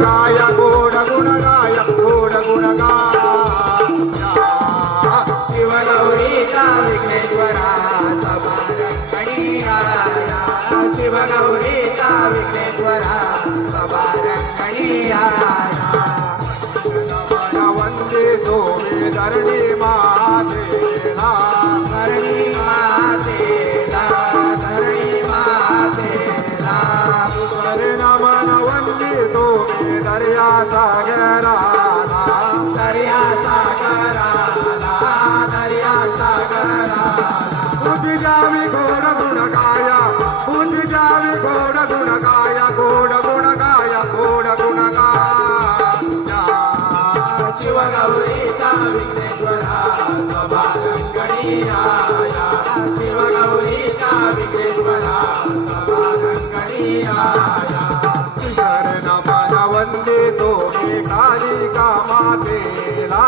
गाय गोड गुण गाय गोड गुण गाय शिवगौरीचा विघ्नेश्वरा सभारंगणी आया शिवगौरीचा विघ्नेश्वरा सभारंगणी आया वंदे तुम्ही धरणी मातेला धरणी मातेला धरणी मातेला हरे नमन वंदे तुम्ही दर्या सागराला दर्या सागराला दर्या सागराला बुद्धी जावी गोड गुण गाया बुद्धी जावी गोड गुण गाया गोड गुण गाया गोड गुण गाया शिवगौरीचा विघ्नेश्वरा सभारंगणी आया शिवगौरीचा विघ्नेश्वरा सभारंगणी आया शरण मन वंदे तुम्ही कालिका मातेला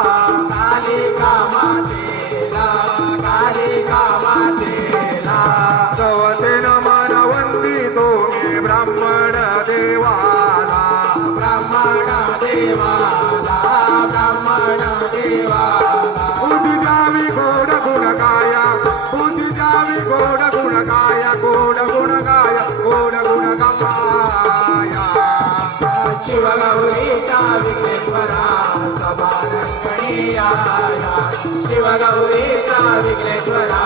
कालिका मातेला कालिका मातेला सवते नमन वंदी तुम्ही ब्राह्मण देवाला ब्राह्मण देवाला ब्राह्मण देवाला बुद्धी जावी गोड गुण गाया बुद्धी जावी गोड गुण गाया गोड गुण गाया गोड गुण गाया शिवगौरीचा विघ्नेश्वरा सभारंगणी आया शिवगौरीचा विघ्नेश्वरा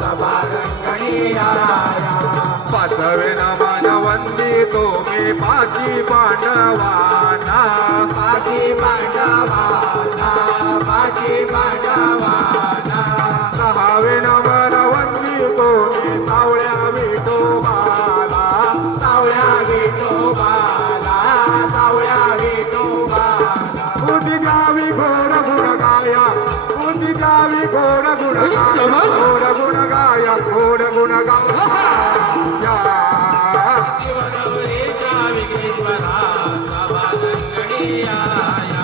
सभारंगणी आया पाचवे नमन वंदी तुम्ही पाची पांडवाना पाची पांडवाना पाची पांडवाना सहावे नमन वंदी तुम्ही सावळ्या विठोबाला सावळ्या विठोबाला सावळ्या विठोबाला बुद्धी जावी गोड गुण गाया बुद्धी जावी गोड गुण गाया गोड गुण गाया गोड गुण गाया शिवगौरीचा विघ्नेश्वरा सभारंगणी आया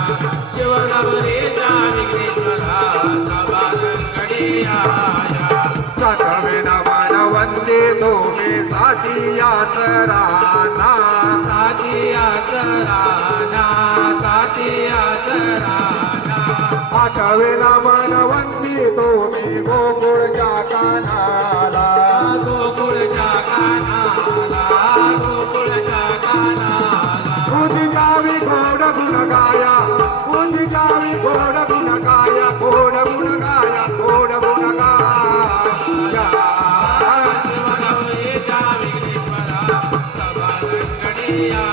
शिवगौरीचा विघ्नेश्वरा सभारंगणी आया सातवे नमन वंदे तुम्ही साथिया सराना साथिया सराना साथिया सराना आठवे नमन वंदी तुम्ही गोकुळच्या कानाला गोकुळच्या कानाला गोकुळच्या कानाला बुद्धी जावी गोड गुण गाया बुद्धी जावी गोड गुण गाया गोड गुण गाया गोड गुण गाया शिवगौरीचा विघ्नेश्वरा सभारंगणी आया